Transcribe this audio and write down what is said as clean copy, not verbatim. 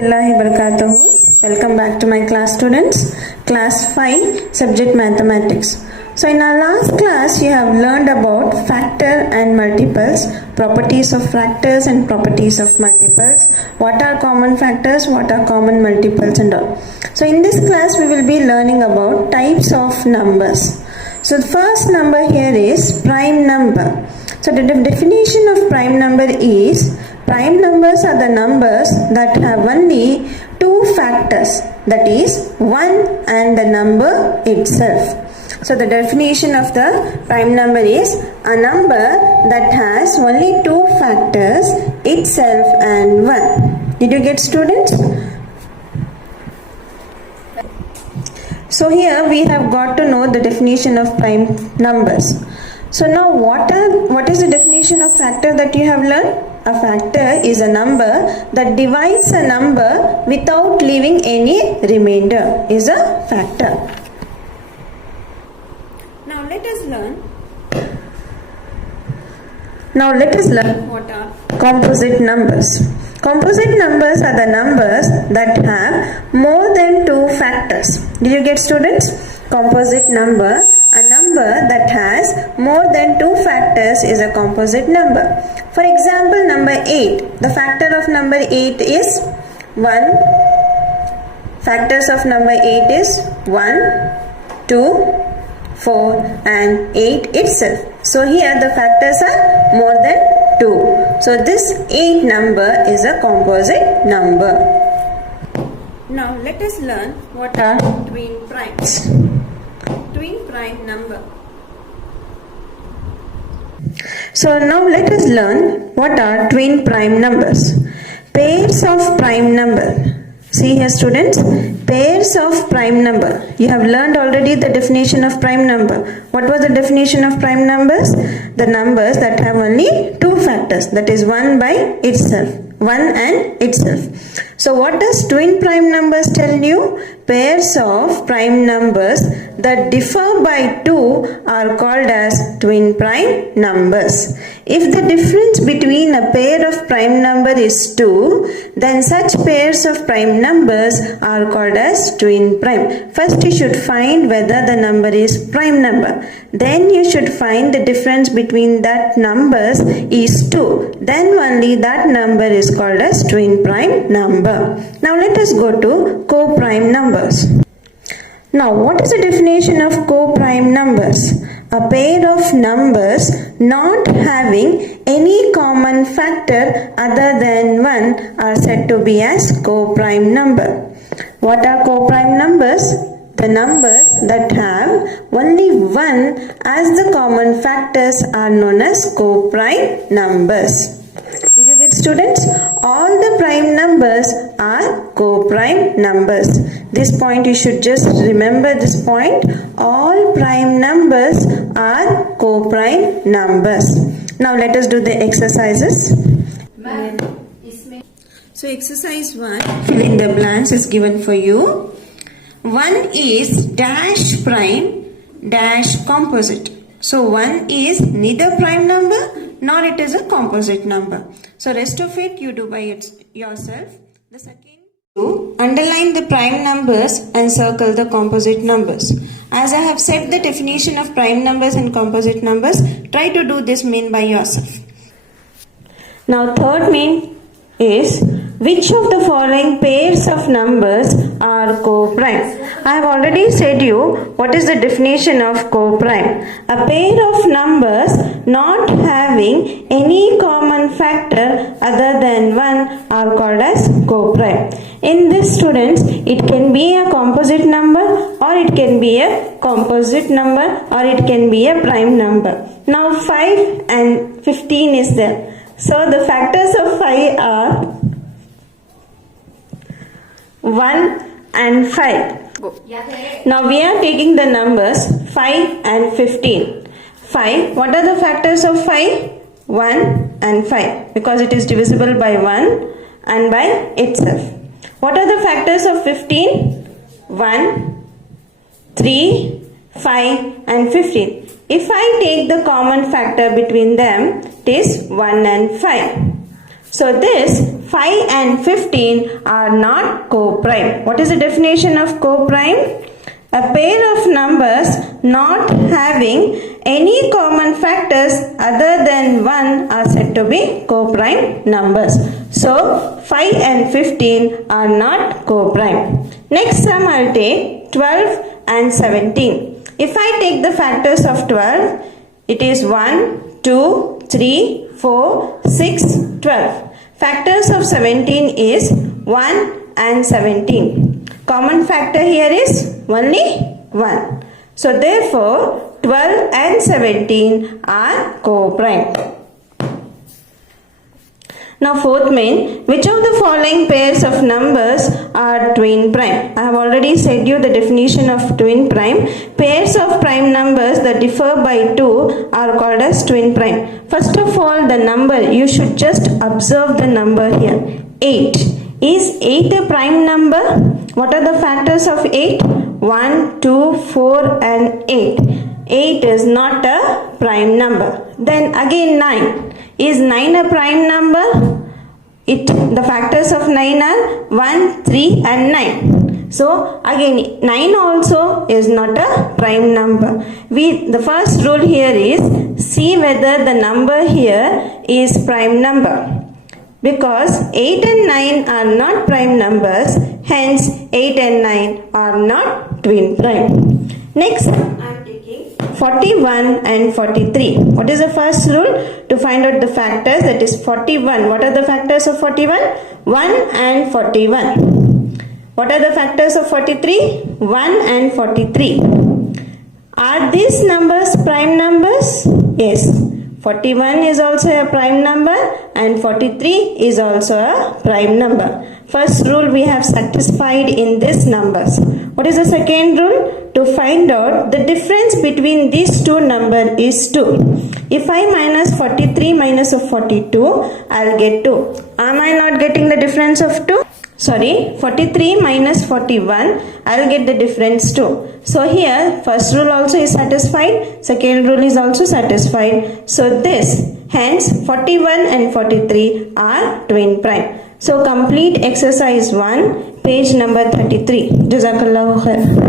Welcome back to my class, students. Class 5 subject mathematics. So in our last class you have learned about factor and multiples, properties of factors and properties of multiples, what are common factors, what are common multiples and all. So in this class we will be learning about types of numbers. So the first number here is prime number. So the definition of prime number is prime numbers are the numbers that have only two factors, that is 1 and the number itself. So the definition of the prime number is a number that has only two factors, itself and 1. Did you get, students? So here we have got to know the definition of prime numbers. So now what is the definition of factor that you have learned? A factor is a number that divides a number without leaving any remainder is a factor. Now let us learn what are composite numbers. Composite numbers are the numbers that have more than two factors. Did you get, students? Composite number, a number that has more than two factors is a composite number. For example, number 8. The factor of number 8 is 1. Factors of number 8 is 1, 2, 4 and 8 itself. So here the factors are more than 2. So this 8 number is a composite number. Now let us learn what are twin primes. Twin prime number. So now let us learn what are twin prime numbers. Pairs of prime number. See here, students, pairs of prime number. You have learned already the definition of prime number. What was the definition of prime numbers? The numbers that have only two factors, that is 1 by itself, 1 and itself. So what does twin prime numbers tell you? Pairs of prime numbers that differ by 2 are called as twin prime numbers. If the difference between a pair of prime number is 2, then such pairs of prime numbers are called as twin prime. First you should find whether the number is prime number. Then you should find the difference between that numbers is 2. Then only that number is called as twin prime number. Now let us go to co-prime numbers. Now what is the definition of co-prime numbers? A pair of numbers not having any common factor other than 1 are said to be as co-prime number. What are co-prime numbers? The numbers that have only 1 as the common factors are known as co-prime numbers. Did you get, students? All the prime numbers are co-prime numbers. This point you should just remember this point. All prime numbers are co-prime numbers. Now let us do the exercises. So exercise 1, fill in the blanks is given for you. 1 is dash prime dash composite. So 1 is neither prime number nor it is a composite number. So rest of it you do by yourself. The second, you underline the prime numbers and circle the composite numbers. As I have said the definition of prime numbers and composite numbers, try to do this main by yourself. Now third main is, which of the following pairs of numbers are co-prime? I have already said you what is the definition of co-prime. A pair of numbers not having any common factor other than 1 are called as co-prime. In this, students, it can be a composite number or it can be a composite number or it can be a prime number. Now 5 and 15 is there. So the factors of 5 are 1 and 5. Go. Now we are taking the numbers 5 and 15. 5, what are the factors of 5? 1 and 5, because it is divisible by 1 and by itself. What are the factors of 15? 1, 3, 5 and 15. If I take the common factor between them, it is 1 and 5. So this 5 and 15 are not co-prime. What is the definition of co-prime? A pair of numbers not having any common factors other than 1 are said to be co-prime numbers. So 5 and 15 are not co-prime. Next sum I will take 12 and 17. If I take the factors of 12, it is 1, 2, 3, 4, 6, 12. Factors of 17 is 1 and 17. Common factor here is only 1. So therefore 12 and 17 are co-prime. Now fourth main, which of the following pairs of numbers are twin prime? I have already said you the definition of twin prime. Pairs of prime numbers that differ by 2 are called as twin prime. First of all, the number, you should just observe the number here. 8. Is 8 a prime number? What are the factors of 8? 1, 2, 4 and 8. 8 is not a prime number. Then again 9. Is 9 a prime number? The factors of 9 are 1, 3 and 9. So again 9 also is not a prime number. The first rule here is see whether the number here is prime number. Because 8 and 9 are not prime numbers, hence 8 and 9 are not twin prime. Next, I am taking 41 and 43. What is the first rule? To find out the factors, that is 41. What are the factors of 41? 1 and 41. What are the factors of 43? 1 and 43. Are these numbers prime numbers? Yes. 41 is also a prime number and 43 is also a prime number. First rule we have satisfied in these numbers. What is the second rule? To find out the difference between these two numbers is 2. If I minus 43 minus of 42, I will get 2. Am I not getting the difference of 2? Sorry, 43 minus 41, I will get the difference 2. So here, first rule also is satisfied, second rule is also satisfied. So this, hence 41 and 43 are twin prime. So complete exercise 1, page number 33. Jazakallahu khair.